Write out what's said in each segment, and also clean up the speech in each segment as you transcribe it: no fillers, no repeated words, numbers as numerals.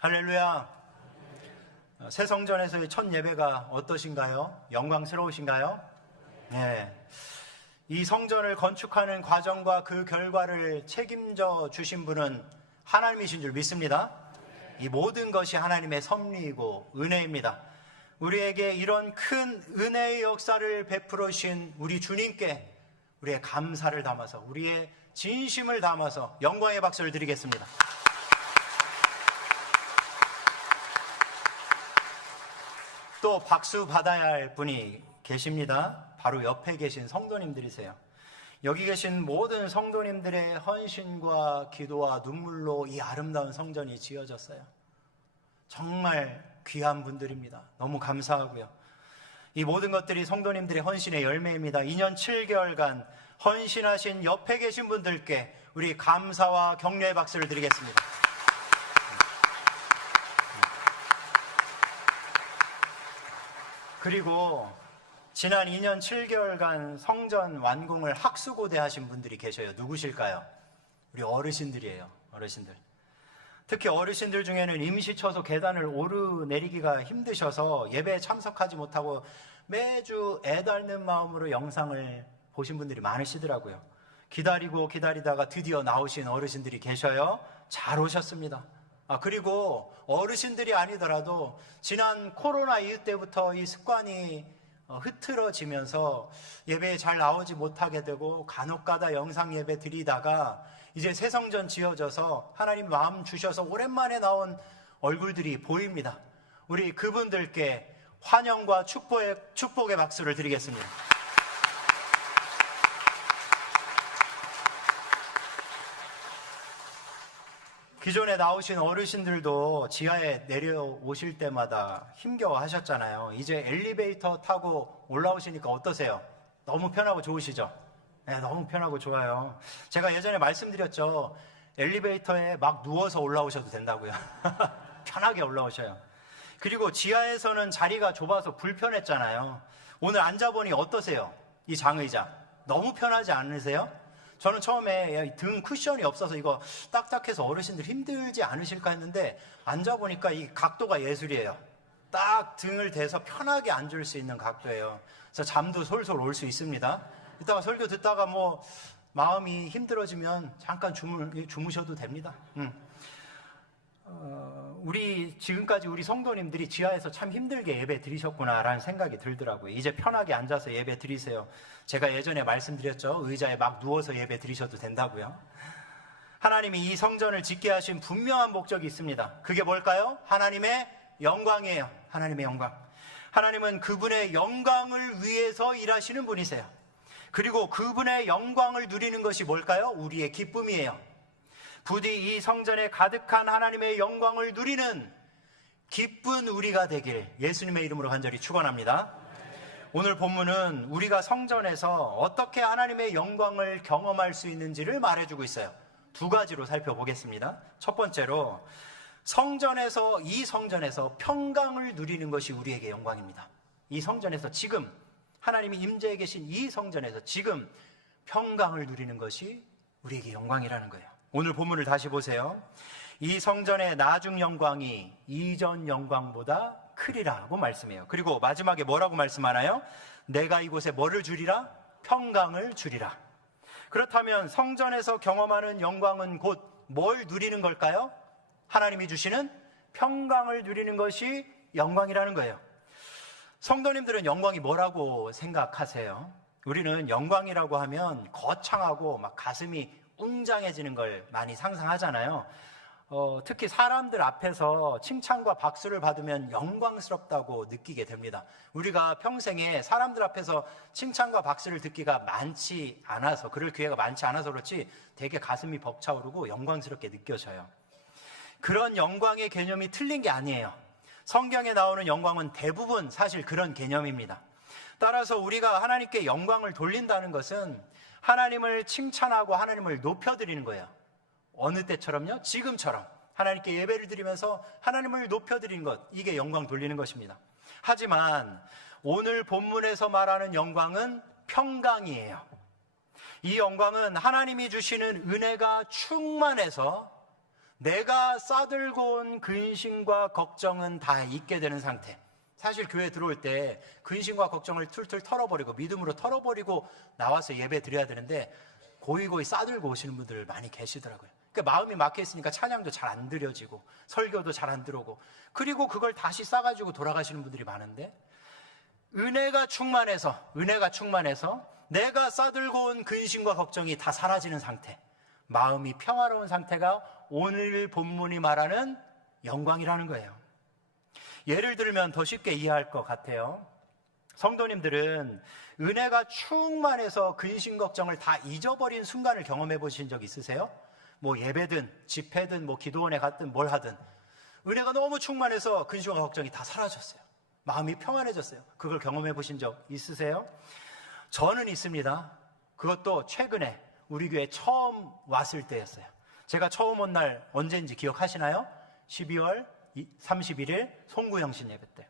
할렐루야. 새 성전에서의 첫 예배가 어떠신가요? 영광스러우신가요? 네. 이 성전을 건축하는 과정과 그 결과를 책임져 주신 분은 하나님이신 줄 믿습니다. 이 모든 것이 하나님의 섭리이고 은혜입니다. 우리에게 이런 큰 은혜의 역사를 베풀어 주신 우리 주님께 우리의 감사를 담아서, 우리의 진심을 담아서 영광의 박수를 드리겠습니다. 또 박수 받아야 할 분이 계십니다. 바로 옆에 계신 성도님들이세요. 여기 계신 모든 성도님들의 헌신과 기도와 눈물로 이 아름다운 성전이 지어졌어요. 정말 귀한 분들입니다. 너무 감사하고요. 이 모든 것들이 성도님들의 헌신의 열매입니다. 2년 7개월간 헌신하신 옆에 계신 분들께 우리 감사와 격려의 박수를 드리겠습니다. 그리고 지난 2년 7개월간 성전 완공을 학수고대 하신 분들이 계셔요. 누구실까요? 우리 어르신들이에요. 어르신들. 특히 어르신들 중에는 임시처소 계단을 오르내리기가 힘드셔서 예배에 참석하지 못하고 매주 애달는 마음으로 영상을 보신 분들이 많으시더라고요. 기다리다가 드디어 나오신 어르신들이 계셔요. 잘 오셨습니다. 그리고 어르신들이 아니더라도 지난 코로나 이후 때부터 이 습관이 흐트러지면서 예배에 잘 나오지 못하게 되고 간혹가다 영상 예배 드리다가 이제 새 성전 지어져서 하나님 마음 주셔서 오랜만에 나온 얼굴들이 보입니다. 우리 그분들께 환영과 축복의 박수를 드리겠습니다. 기존에 나오신 어르신들도 지하에 내려오실 때마다 힘겨워 하셨잖아요. 이제 엘리베이터 타고 올라오시니까 어떠세요? 너무 편하고 좋으시죠? 네, 너무 편하고 좋아요. 제가 예전에 말씀드렸죠. 엘리베이터에 막 누워서 올라오셔도 된다고요. 편하게 올라오셔요. 그리고 지하에서는 자리가 좁아서 불편했잖아요. 오늘 앉아보니 어떠세요? 이 장의자 너무 편하지 않으세요? 저는 처음에 등 쿠션이 없어서 이거 딱딱해서 어르신들 힘들지 않으실까 했는데 앉아보니까 이 각도가 예술이에요. 딱 등을 대서 편하게 앉을 수 있는 각도예요. 그래서 잠도 솔솔 올 수 있습니다. 이따가 설교 듣다가 뭐 마음이 힘들어지면 잠깐 주무셔도 됩니다. 지금까지 우리 성도님들이 지하에서 참 힘들게 예배 드리셨구나라는 생각이 들더라고요. 이제 편하게 앉아서 예배 드리세요. 제가 예전에 말씀드렸죠. 의자에 막 누워서 예배 드리셔도 된다고요. 하나님이 이 성전을 짓게 하신 분명한 목적이 있습니다. 그게 뭘까요? 하나님의 영광이에요. 하나님의 영광. 하나님은 그분의 영광을 위해서 일하시는 분이세요. 그리고 그분의 영광을 누리는 것이 뭘까요? 우리의 기쁨이에요. 부디 이 성전에 가득한 하나님의 영광을 누리는 기쁜 우리가 되길 예수님의 이름으로 간절히 축원합니다. 오늘 본문은 우리가 성전에서 어떻게 하나님의 영광을 경험할 수 있는지를 말해주고 있어요. 두 가지로 살펴보겠습니다. 첫 번째로 이 성전에서 평강을 누리는 것이 우리에게 영광입니다. 이 성전에서 지금 하나님이 임재해 계신 이 성전에서 지금 평강을 누리는 것이 우리에게 영광이라는 거예요. 오늘 본문을 다시 보세요. 이 성전의 나중 영광이 이전 영광보다 크리라고 말씀해요. 그리고 마지막에 뭐라고 말씀하나요? 내가 이곳에 뭐를 주리라? 평강을 주리라. 그렇다면 성전에서 경험하는 영광은 곧 뭘 누리는 걸까요? 하나님이 주시는 평강을 누리는 것이 영광이라는 거예요. 성도님들은 영광이 뭐라고 생각하세요? 우리는 영광이라고 하면 거창하고 막 가슴이 웅장해지는 걸 많이 상상하잖아요. 특히 사람들 앞에서 칭찬과 박수를 받으면 영광스럽다고 느끼게 됩니다. 우리가 평생에 사람들 앞에서 칭찬과 박수를 듣기가 많지 않아서, 그럴 기회가 많지 않아서 그렇지 되게 가슴이 벅차오르고 영광스럽게 느껴져요. 그런 영광의 개념이 틀린 게 아니에요. 성경에 나오는 영광은 대부분 사실 그런 개념입니다. 따라서 우리가 하나님께 영광을 돌린다는 것은 하나님을 칭찬하고 하나님을 높여드리는 거예요. 어느 때처럼요? 지금처럼 하나님께 예배를 드리면서 하나님을 높여드리는 것, 이게 영광 돌리는 것입니다. 하지만 오늘 본문에서 말하는 영광은 평강이에요. 이 영광은 하나님이 주시는 은혜가 충만해서 내가 싸들고 온 근심과 걱정은 다 잊게 되는 상태. 사실 교회 들어올 때 근심과 걱정을 툴툴 털어버리고 믿음으로 털어버리고 나와서 예배 드려야 되는데 고이고이 싸들고 오시는 분들 많이 계시더라고요. 그러니까 마음이 막혀 있으니까 찬양도 잘 안 드려지고 설교도 잘 안 들어오고, 그리고 그걸 다시 싸가지고 돌아가시는 분들이 많은데, 은혜가 충만해서 내가 싸들고 온 근심과 걱정이 다 사라지는 상태, 마음이 평화로운 상태가 오늘 본문이 말하는 영광이라는 거예요. 예를 들면 더 쉽게 이해할 것 같아요. 성도님들은 은혜가 충만해서 근심 걱정을 다 잊어버린 순간을 경험해 보신 적 있으세요? 뭐 예배든 집회든 뭐 기도원에 갔든 뭘 하든 은혜가 너무 충만해서 근심과 걱정이 다 사라졌어요. 마음이 평안해졌어요. 그걸 경험해 보신 적 있으세요? 저는 있습니다. 그것도 최근에 우리 교회 처음 왔을 때였어요. 제가 처음 온 날 언제인지 기억하시나요? 12월 31일 송구영신 예배 때.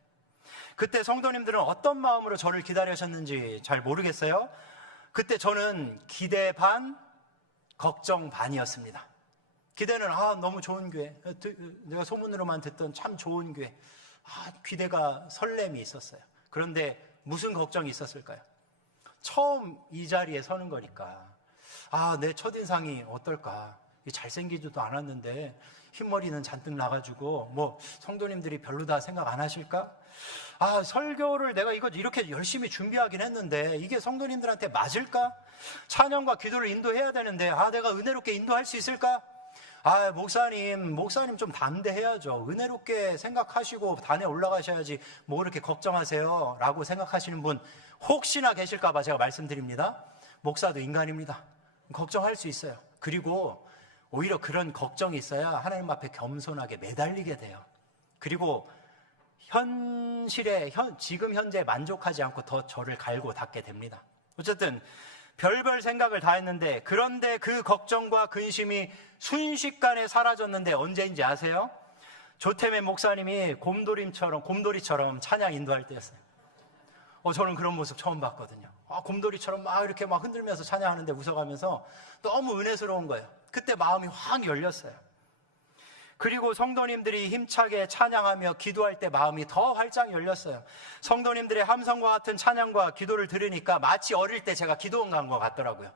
그때 성도님들은 어떤 마음으로 저를 기다리셨는지 잘 모르겠어요. 그때 저는 기대 반, 걱정 반이었습니다. 기대는 너무 좋은 교회, 내가 소문으로만 듣던 참 좋은 교회, 기대가 설렘이 있었어요. 그런데 무슨 걱정이 있었을까요? 처음 이 자리에 서는 거니까 내 첫인상이 어떨까? 잘생기지도 않았는데 흰머리는 잔뜩 나가지고 뭐 성도님들이 별로다 생각 안 하실까? 설교를 내가 이거 이렇게 열심히 준비하긴 했는데 이게 성도님들한테 맞을까? 찬양과 기도를 인도해야 되는데 내가 은혜롭게 인도할 수 있을까? 목사님 좀 담대해야죠. 은혜롭게 생각하시고 단에 올라가셔야지 뭐 이렇게 걱정하세요 라고 생각하시는 분 혹시나 계실까 봐 제가 말씀드립니다. 목사도 인간입니다. 걱정할 수 있어요. 그리고 오히려 그런 걱정이 있어야 하나님 앞에 겸손하게 매달리게 돼요. 그리고 지금 현재 만족하지 않고 더 저를 갈고 닦게 됩니다. 어쨌든 별별 생각을 다 했는데, 그런데 그 걱정과 근심이 순식간에 사라졌는데 언제인지 아세요? 조태맨 목사님이 곰돌이처럼 찬양 인도할 때였어요. 저는 그런 모습 처음 봤거든요. 곰돌이처럼 이렇게 흔들면서 찬양하는데 웃어가면서 너무 은혜스러운 거예요. 그때 마음이 확 열렸어요. 그리고 성도님들이 힘차게 찬양하며 기도할 때 마음이 더 활짝 열렸어요. 성도님들의 함성과 같은 찬양과 기도를 들으니까 마치 어릴 때 제가 기도원 간 것 같더라고요.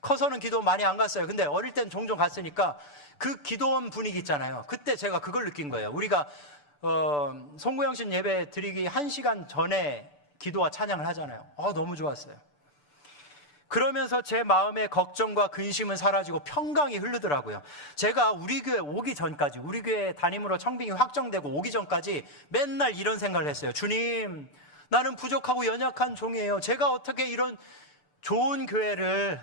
커서는 기도원 많이 안 갔어요. 근데 어릴 땐 종종 갔으니까 그 기도원 분위기 있잖아요. 그때 제가 그걸 느낀 거예요. 우리가 송구영신 예배 드리기 1시간 전에 기도와 찬양을 하잖아요. 너무 좋았어요. 그러면서 제 마음의 걱정과 근심은 사라지고 평강이 흐르더라고요. 제가 우리 교회 오기 전까지, 우리 교회 담임으로 청빙이 확정되고 오기 전까지 맨날 이런 생각을 했어요. 주님, 나는 부족하고 연약한 종이에요. 제가 어떻게 이런 좋은 교회를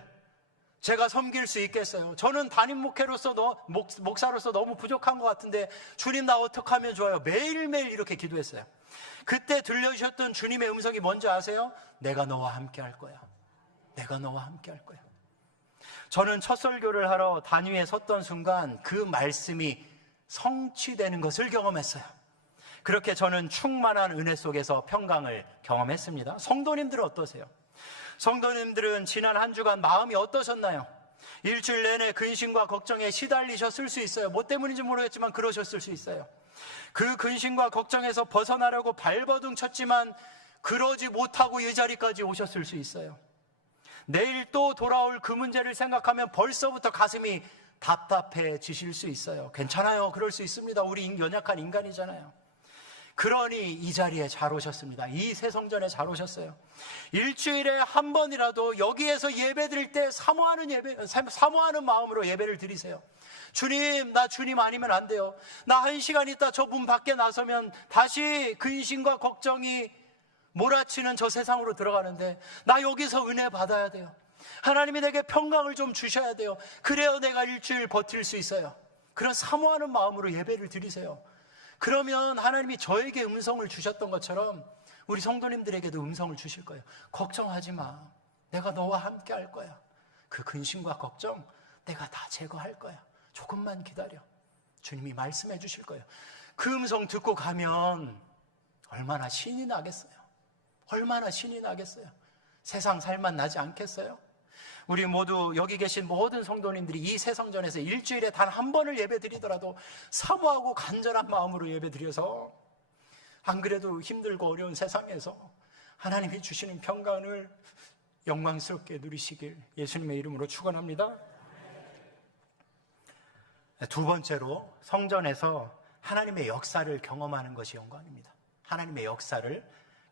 제가 섬길 수 있겠어요? 저는 담임 목사로서 너무 부족한 것 같은데 주님, 나 어떻게 하면 좋아요? 매일매일 이렇게 기도했어요. 그때 들려주셨던 주님의 음성이 뭔지 아세요? 내가 너와 함께 할 거야. 내가 너와 함께 할 거야. 저는 첫 설교를 하러 단위에 섰던 순간 그 말씀이 성취되는 것을 경험했어요. 그렇게 저는 충만한 은혜 속에서 평강을 경험했습니다. 성도님들은 어떠세요? 성도님들은 지난 한 주간 마음이 어떠셨나요? 일주일 내내 근심과 걱정에 시달리셨을 수 있어요. 뭐 때문인지 모르겠지만 그러셨을 수 있어요. 그 근심과 걱정에서 벗어나려고 발버둥 쳤지만 그러지 못하고 이 자리까지 오셨을 수 있어요. 내일 또 돌아올 그 문제를 생각하면 벌써부터 가슴이 답답해지실 수 있어요. 괜찮아요. 그럴 수 있습니다. 우리 연약한 인간이잖아요. 그러니 이 자리에 잘 오셨습니다. 이 새 성전에 잘 오셨어요. 일주일에 한 번이라도 여기에서 예배 드릴 때 사모하는 마음으로 예배를 드리세요. 주님, 나 주님 아니면 안 돼요. 나 1시간 있다 저 문 밖에 나서면 다시 근심과 걱정이 몰아치는 저 세상으로 들어가는데 나 여기서 은혜 받아야 돼요. 하나님이 내게 평강을 좀 주셔야 돼요. 그래야 내가 일주일 버틸 수 있어요. 그런 사모하는 마음으로 예배를 드리세요. 그러면 하나님이 저에게 음성을 주셨던 것처럼 우리 성도님들에게도 음성을 주실 거예요. 걱정하지 마. 내가 너와 함께 할 거야. 그 근심과 걱정 내가 다 제거할 거야. 조금만 기다려. 주님이 말씀해 주실 거예요. 그 음성 듣고 가면 얼마나 신이 나겠어요. 얼마나 신이 나겠어요. 세상 살만 나지 않겠어요? 우리 모두 여기 계신 모든 성도님들이 이 새성전에서 일주일에 단 한 번을 예배 드리더라도 사모하고 간절한 마음으로 예배 드려서 안 그래도 힘들고 어려운 세상에서 하나님이 주시는 평강을 영광스럽게 누리시길 예수님의 이름으로 축원합니다. 두 번째로 성전에서 하나님의 역사를 경험하는 것이 영광입니다. 하나님의 역사를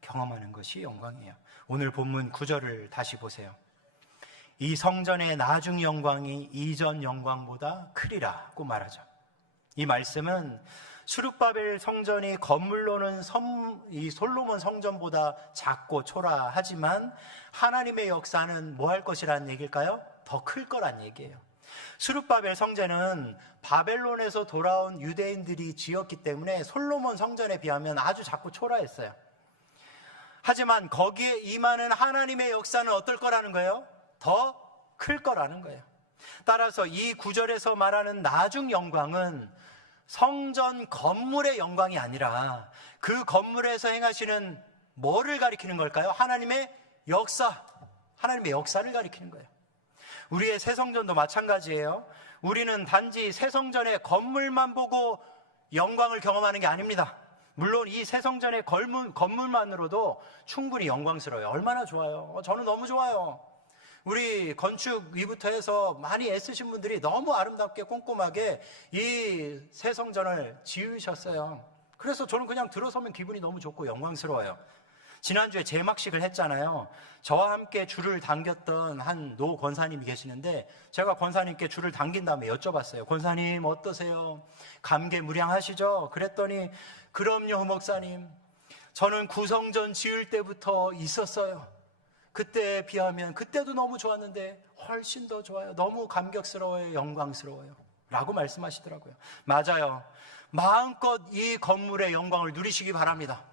경험하는 것이 영광이에요. 오늘 본문 9절을 다시 보세요. 이 성전의 나중 영광이 이전 영광보다 크리라고 말하죠. 이 말씀은 수룹바벨 성전이 건물로는 이 솔로몬 성전보다 작고 초라하지만 하나님의 역사는 뭐 할 것이라는 얘기일까요? 더 클 거란 얘기예요. 수룹바벨 성전은 바벨론에서 돌아온 유대인들이 지었기 때문에 솔로몬 성전에 비하면 아주 작고 초라했어요. 하지만 거기에 임하는 하나님의 역사는 어떨 거라는 거예요? 더 클 거라는 거예요. 따라서 이 구절에서 말하는 나중 영광은 성전 건물의 영광이 아니라 그 건물에서 행하시는 뭐를 가리키는 걸까요? 하나님의 역사, 하나님의 역사를 가리키는 거예요. 우리의 새성전도 마찬가지예요. 우리는 단지 새성전의 건물만 보고 영광을 경험하는 게 아닙니다. 물론 이 새성전의 건물만으로도 충분히 영광스러워요. 얼마나 좋아요. 저는 너무 좋아요. 우리 건축 위부터 해서 많이 애쓰신 분들이 너무 아름답게 꼼꼼하게 이 새성전을 지으셨어요. 그래서 저는 그냥 들어서면 기분이 너무 좋고 영광스러워요. 지난주에 제막식을 했잖아요. 저와 함께 줄을 당겼던 한 노 권사님이 계시는데 제가 권사님께 줄을 당긴 다음에 여쭤봤어요. 권사님 어떠세요? 감개무량하시죠? 그랬더니 그럼요 목사님, 저는 구성전 지을 때부터 있었어요. 그때에 비하면 그때도 너무 좋았는데 훨씬 더 좋아요. 너무 감격스러워요. 영광스러워요 라고 말씀하시더라고요. 맞아요. 마음껏 이 건물의 영광을 누리시기 바랍니다.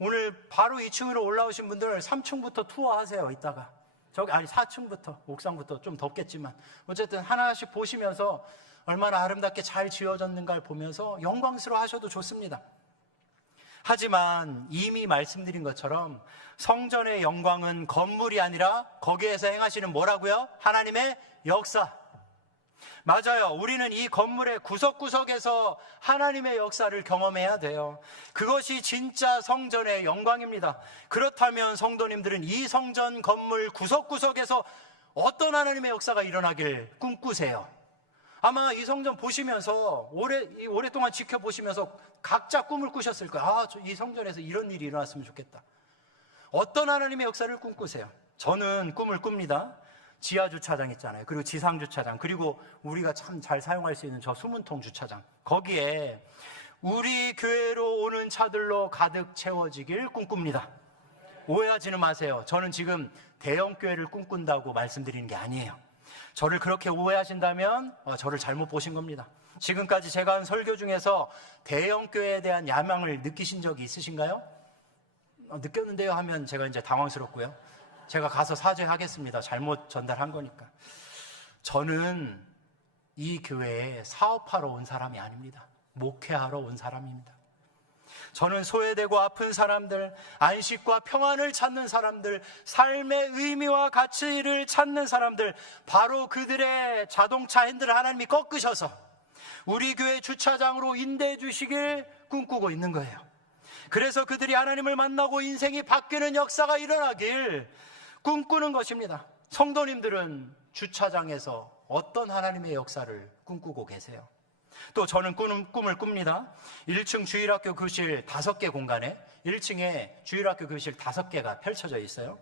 오늘 바로 2층으로 올라오신 분들 3층부터 투어하세요. 이따가 4층부터 옥상부터 좀 덥겠지만 어쨌든 하나씩 보시면서 얼마나 아름답게 잘 지어졌는가를 보면서 영광스러워 하셔도 좋습니다. 하지만 이미 말씀드린 것처럼 성전의 영광은 건물이 아니라 거기에서 행하시는 뭐라고요? 하나님의 역사. 맞아요. 우리는 이 건물의 구석구석에서 하나님의 역사를 경험해야 돼요. 그것이 진짜 성전의 영광입니다. 그렇다면 성도님들은 이 성전 건물 구석구석에서 어떤 하나님의 역사가 일어나길 꿈꾸세요? 아마 이 성전 보시면서 오랫동안 지켜보시면서 각자 꿈을 꾸셨을 거예요. 이 성전에서 이런 일이 일어났으면 좋겠다. 어떤 하나님의 역사를 꿈꾸세요? 저는 꿈을 꿉니다. 지하 주차장 있잖아요. 그리고 지상 주차장, 그리고 우리가 참 잘 사용할 수 있는 저 수문통 주차장, 거기에 우리 교회로 오는 차들로 가득 채워지길 꿈꿉니다. 오해하지는 마세요. 저는 지금 대형 교회를 꿈꾼다고 말씀드리는 게 아니에요. 저를 그렇게 오해하신다면 저를 잘못 보신 겁니다. 지금까지 제가 한 설교 중에서 대형 교회에 대한 야망을 느끼신 적이 있으신가요? 느꼈는데요 하면 제가 이제 당황스럽고요. 제가 가서 사죄하겠습니다. 잘못 전달한 거니까. 저는 이 교회에 사업하러 온 사람이 아닙니다. 목회하러 온 사람입니다. 저는 소외되고 아픈 사람들, 안식과 평안을 찾는 사람들, 삶의 의미와 가치를 찾는 사람들, 바로 그들의 자동차 핸들을 하나님이 꺾으셔서 우리 교회 주차장으로 인도해 주시길 꿈꾸고 있는 거예요. 그래서 그들이 하나님을 만나고 인생이 바뀌는 역사가 일어나길 꿈꾸는 것입니다. 성도님들은 주차장에서 어떤 하나님의 역사를 꿈꾸고 계세요? 또 저는 꿈을 꿉니다. 1층 주일학교 교실 5개 공간에 1층에 주일학교 교실 5개가 펼쳐져 있어요.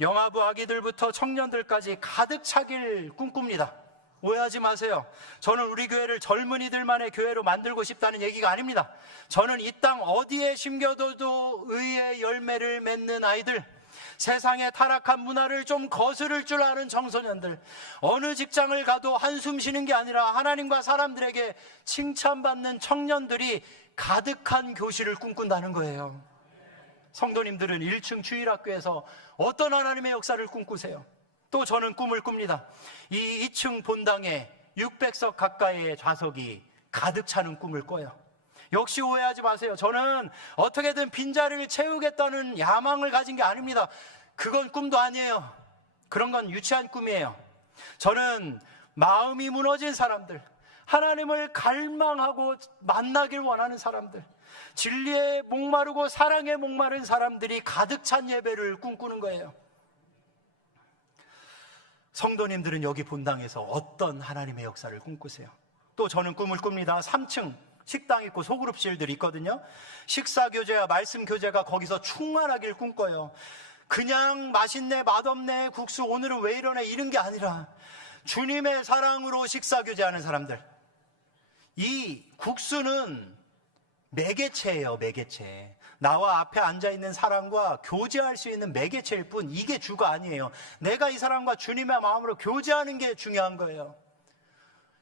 영아부 아기들부터 청년들까지 가득 차길 꿈꿉니다. 오해하지 마세요. 저는 우리 교회를 젊은이들만의 교회로 만들고 싶다는 얘기가 아닙니다. 저는 이 땅 어디에 심겨둬도 의의 열매를 맺는 아이들, 세상의 타락한 문화를 좀 거스를 줄 아는 청소년들, 어느 직장을 가도 한숨 쉬는 게 아니라 하나님과 사람들에게 칭찬받는 청년들이 가득한 교실을 꿈꾼다는 거예요. 성도님들은 1층 주일학교에서 어떤 하나님의 역사를 꿈꾸세요? 또 저는 꿈을 꿉니다. 이 2층 본당에 600석 가까이의 좌석이 가득 차는 꿈을 꿔요. 역시 오해하지 마세요. 저는 어떻게든 빈자리를 채우겠다는 야망을 가진 게 아닙니다. 그건 꿈도 아니에요. 그런 건 유치한 꿈이에요. 저는 마음이 무너진 사람들, 하나님을 갈망하고 만나길 원하는 사람들, 진리에 목마르고 사랑에 목마른 사람들이 가득 찬 예배를 꿈꾸는 거예요. 성도님들은 여기 본당에서 어떤 하나님의 역사를 꿈꾸세요? 또 저는 꿈을 꿉니다. 3층 식당 있고 소그룹실들이 있거든요. 식사교제와 말씀교제가 거기서 충만하길 꿈꿔요. 그냥 맛있네 맛없네 국수 오늘은 왜 이러네 이런 게 아니라 주님의 사랑으로 식사교제하는 사람들. 이 국수는 매개체예요. 매개체. 나와 앞에 앉아있는 사람과 교제할 수 있는 매개체일 뿐, 이게 주가 아니에요. 내가 이 사람과 주님의 마음으로 교제하는 게 중요한 거예요.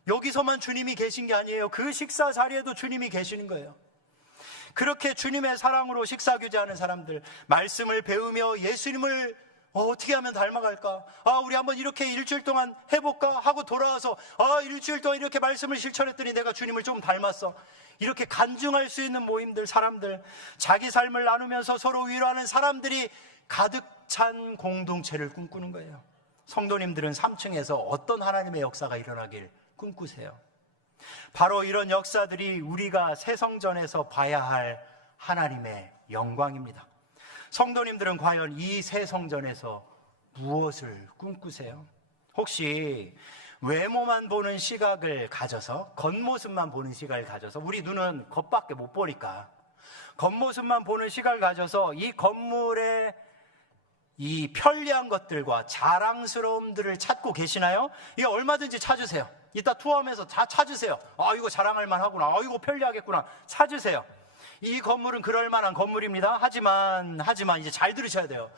여기서만 주님이 계신 게 아니에요. 그 식사 자리에도 주님이 계시는 거예요. 그렇게 주님의 사랑으로 식사교제하는 사람들, 말씀을 배우며 예수님을 어떻게 하면 닮아갈까? 우리 한번 이렇게 일주일 동안 해볼까? 하고 돌아와서 일주일 동안 이렇게 말씀을 실천했더니 내가 주님을 좀 닮았어. 이렇게 간증할 수 있는 모임들, 사람들, 자기 삶을 나누면서 서로 위로하는 사람들이 가득 찬 공동체를 꿈꾸는 거예요. 성도님들은 3층에서 어떤 하나님의 역사가 일어나길 꿈꾸세요? 바로 이런 역사들이 우리가 새 성전에서 봐야 할 하나님의 영광입니다. 성도님들은 과연 이 새 성전에서 무엇을 꿈꾸세요? 혹시 외모만 보는 시각을 가져서, 겉모습만 보는 시각을 가져서, 우리 눈은 겉밖에 못 보니까 겉모습만 보는 시각을 가져서 이 건물의 이 편리한 것들과 자랑스러움들을 찾고 계시나요? 이거 얼마든지 찾으세요. 이따 투어하면서 다 찾으세요. 이거 자랑할 만하구나. 이거 편리하겠구나. 찾으세요. 이 건물은 그럴 만한 건물입니다. 하지만 이제 잘 들으셔야 돼요.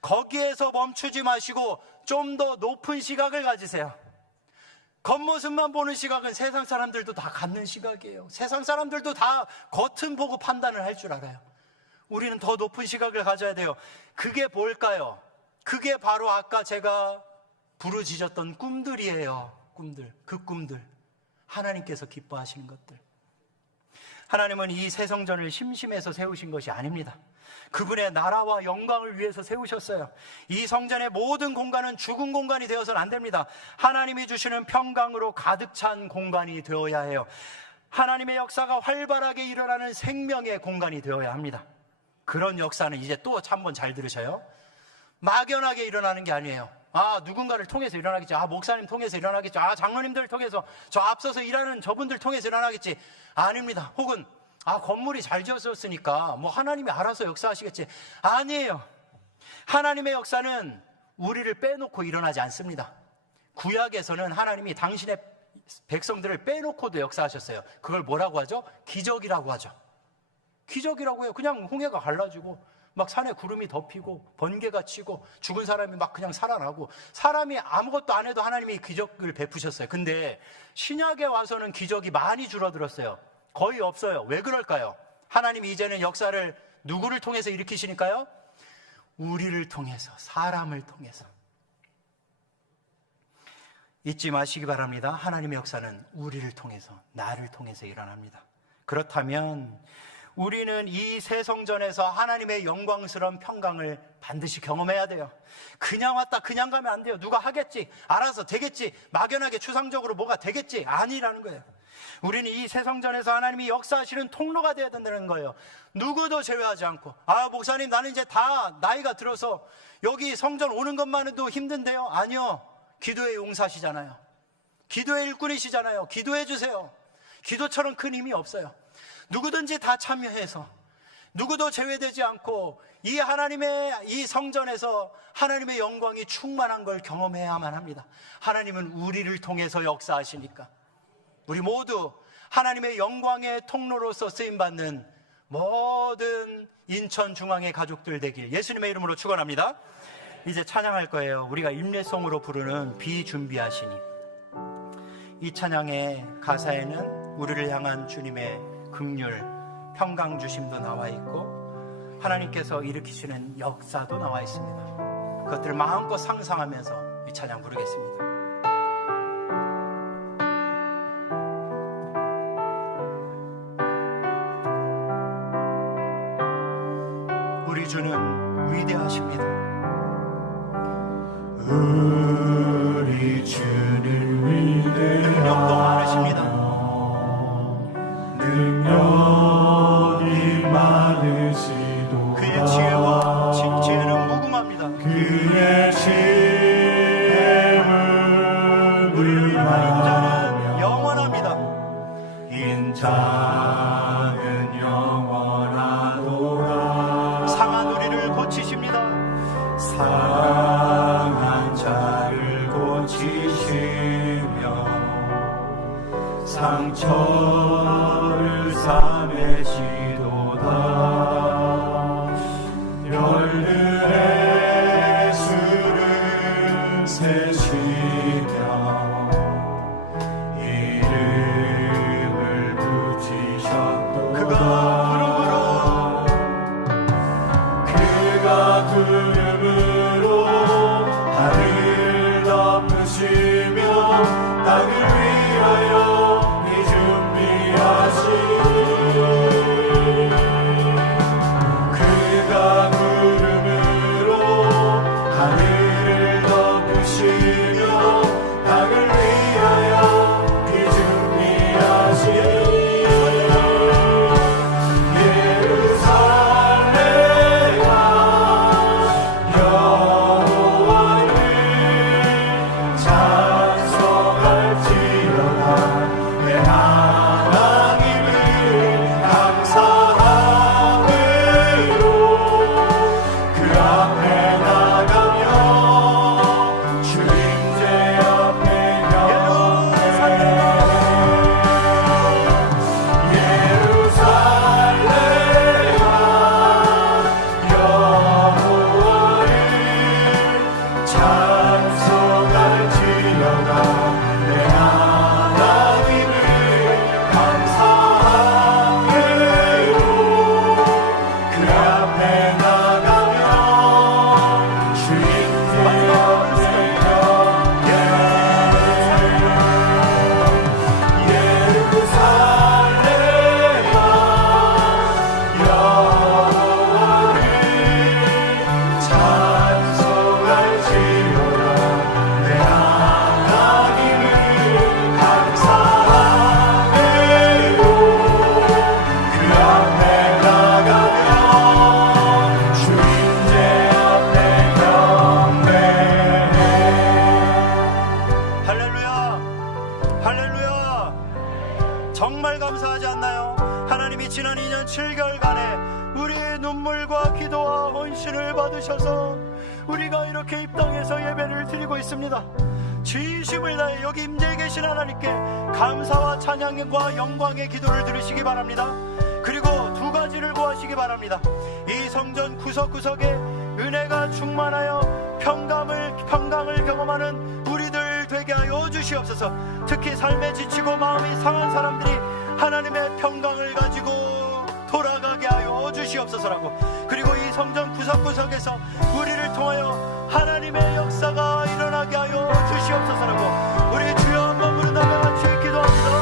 거기에서 멈추지 마시고 좀 더 높은 시각을 가지세요. 겉모습만 보는 시각은 세상 사람들도 다 갖는 시각이에요. 세상 사람들도 다 겉은 보고 판단을 할 줄 알아요. 우리는 더 높은 시각을 가져야 돼요. 그게 뭘까요? 그게 바로 아까 제가 부르짖었던 꿈들이에요. 꿈들, 그 꿈들, 하나님께서 기뻐하시는 것들. 하나님은 이 새 성전을 심심해서 세우신 것이 아닙니다. 그분의 나라와 영광을 위해서 세우셨어요. 이 성전의 모든 공간은 죽은 공간이 되어서는 안 됩니다. 하나님이 주시는 평강으로 가득 찬 공간이 되어야 해요. 하나님의 역사가 활발하게 일어나는 생명의 공간이 되어야 합니다. 그런 역사는 이제 또 한번 잘 들으셔요. 막연하게 일어나는 게 아니에요. 누군가를 통해서 일어나겠지. 목사님 통해서 일어나겠지. 장로님들 통해서, 저 앞서서 일하는 저분들 통해서 일어나겠지. 아닙니다. 혹은 건물이 잘 지어졌으니까 하나님이 알아서 역사하시겠지. 아니에요. 하나님의 역사는 우리를 빼놓고 일어나지 않습니다. 구약에서는 하나님이 당신의 백성들을 빼놓고도 역사하셨어요. 그걸 뭐라고 하죠? 기적이라고 하죠. 기적이라고 해요. 그냥 홍해가 갈라지고 막 산에 구름이 덮이고 번개가 치고 죽은 사람이 막 그냥 살아나고, 사람이 아무것도 안 해도 하나님이 기적을 베푸셨어요. 근데 신약에 와서는 기적이 많이 줄어들었어요. 거의 없어요. 왜 그럴까요? 하나님이 이제는 역사를 누구를 통해서 일으키시니까요? 우리를 통해서, 사람을 통해서. 잊지 마시기 바랍니다. 하나님의 역사는 우리를 통해서, 나를 통해서 일어납니다. 그렇다면 우리는 이 새 성전에서 하나님의 영광스러운 평강을 반드시 경험해야 돼요. 그냥 왔다 그냥 가면 안 돼요. 누가 하겠지, 알아서 되겠지, 막연하게 추상적으로 뭐가 되겠지, 아니라는 거예요. 우리는 이 새 성전에서 하나님이 역사하시는 통로가 되어야 된다는 거예요. 누구도 제외하지 않고. 목사님 나는 이제 다 나이가 들어서 여기 성전 오는 것만 해도 힘든데요. 아니요. 기도의 용사시잖아요. 기도의 일꾼이시잖아요. 기도해 주세요. 기도처럼 큰 힘이 없어요. 누구든지 다 참여해서, 누구도 제외되지 않고 이 하나님의 이 성전에서 하나님의 영광이 충만한 걸 경험해야만 합니다. 하나님은 우리를 통해서 역사하시니까 우리 모두 하나님의 영광의 통로로서 쓰임받는 모든 인천중앙의 가족들 되길 예수님의 이름으로 축원합니다. 이제 찬양할 거예요. 우리가 임례송으로 부르는 비준비하시니. 이 찬양의 가사에는 우리를 향한 주님의 긍휼, 평강 주심도 나와 있고 하나님께서 일으키시는 역사도 나와 있습니다. 그것들을 마음껏 상상하면서 이 찬양 부르겠습니다. 우리 주는 위대하십니다. 우리 주는 위대하다. 능력도 많으십니다. 능력이 많으시도다. 그의 지혜는 무궁합니다. 그의 지혜는 우리를 향한 인자는 영원합니다. 인자는 영원하도다. 상한 우리를 고치십니다. 상한 자를 고치시며 상처를 싸매시도다. 별들의 수를 세시며 이름을 붙이셨도다. 그가 구름으로 하늘을 덮으시며 땅을 위하여 준비하신 그가 구름으로 하늘을 덮으시며 땅을 위하여 준비하신 예루살렘아 여호와를 찬송할지어다. 내 하나님을 감사함으로 그 앞에 나가며 주님제 앞에 경배하며 예루살렘아 여호와를 찬송할지어다. 내 하나님을 감사함으로 그 앞에 나가며 주님께 예루살렘아 여호와를 찬송할지어다. 내 하나님을 감사함으로 그 앞에 나가며 주님제 앞에 경배해. 할렐루야! 할렐루야! 정말 감사하지 않나요? 하나님이 지난 2년 7개월간에 우리의 눈물과 기도와 헌신을 받으셔서 우리가 이렇게 입당해서 예배를 드리고 있습니다. 진심을 다해 여기 임재해 계신 하나님께 감사와 찬양과 영광의 기도를 드리시기 바랍니다. 그리고 두 가지를 구하시기 바랍니다. 이 성전 구석구석에 은혜가 충만하여 평강을 경험하는 우리들 되게 하여 주시옵소서. 특히 삶에 지치고 마음이 상한 사람들이 하나님의 평강을 가지고 돌아가게 하여 주시옵소서라고. 그리고 이 성전 구석구석에서 우리를 통하여 하나님의 역사가 일어나게 하여 주시옵소서라고. 우리 주여 한번 부르다가 같이 기도합니다.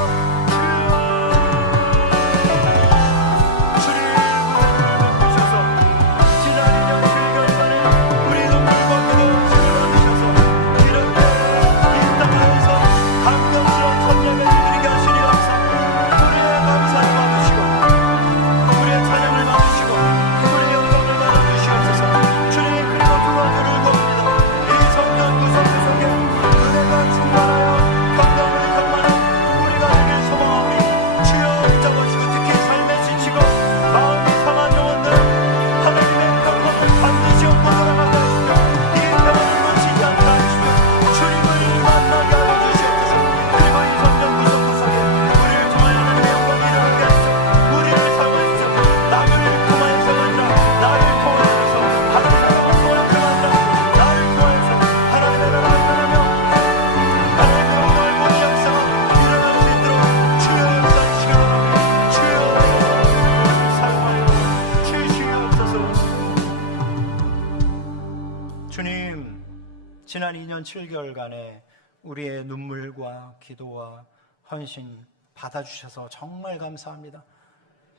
지난 2년 7개월간의 우리의 눈물과 기도와 헌신 받아주셔서 정말 감사합니다.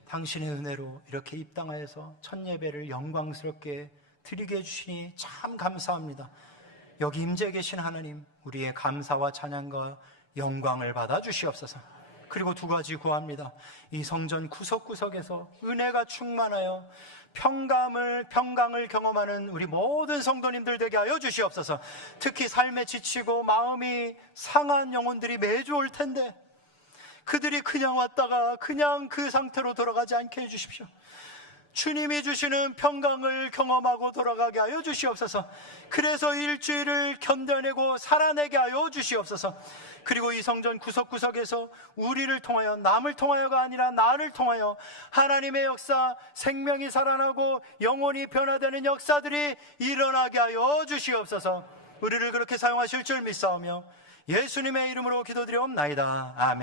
당신의 은혜로 이렇게 입당하여서 첫 예배를 영광스럽게 드리게 해주시니 참 감사합니다. 여기 임재 계신 하나님, 우리의 감사와 찬양과 영광을 받아 주시옵소서. 그리고 두 가지 구합니다. 이 성전 구석구석에서 은혜가 충만하여 평강을 경험하는 우리 모든 성도님들 되게 하여 주시옵소서. 특히 삶에 지치고 마음이 상한 영혼들이 매주 올 텐데 그들이 그냥 왔다가 그냥 그 상태로 돌아가지 않게 해주십시오. 주님이 주시는 평강을 경험하고 돌아가게 하여 주시옵소서. 그래서 일주일을 견뎌내고 살아내게 하여 주시옵소서. 그리고 이 성전 구석구석에서 우리를 통하여, 남을 통하여가 아니라 나를 통하여 하나님의 역사, 생명이 살아나고 영혼이 변화되는 역사들이 일어나게 하여 주시옵소서. 우리를 그렇게 사용하실 줄 믿사오며 예수님의 이름으로 기도드리옵나이다. 아멘.